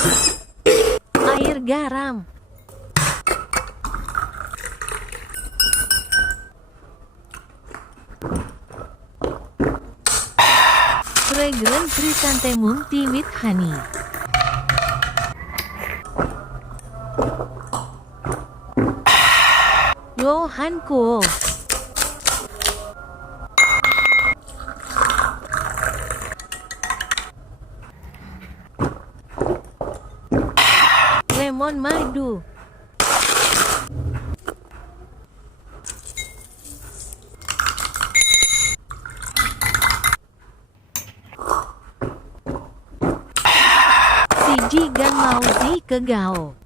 Air garam. Fragrant chrysanthemum tea with honey. Johan Cool. Lemon madu. Si Jigan Mauzi Kegao.